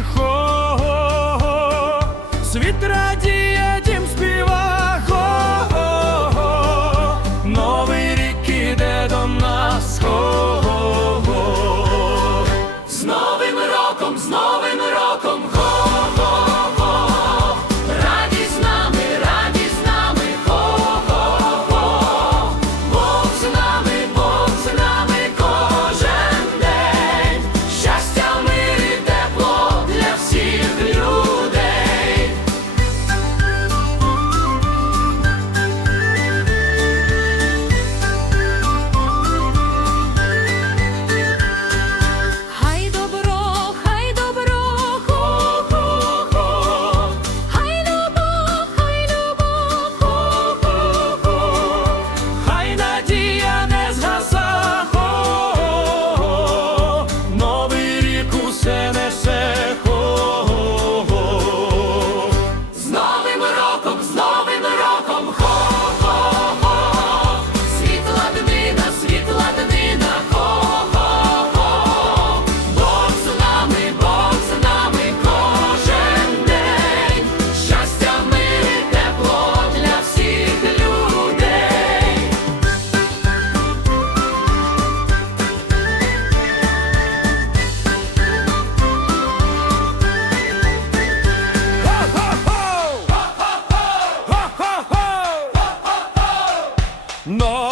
тихого, світ радіє дім співа, Го -го новий рік іде до нас, Го -го -го. з новим роком знову.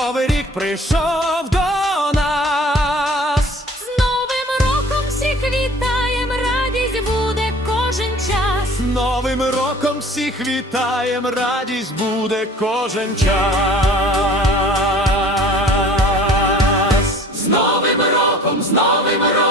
Новий рік прийшов до нас. З новим роком всіх вітаєм, радість буде кожен час. З Новим роком всіх вітаєм, радість буде кожен час. З новим роком, з новим роком.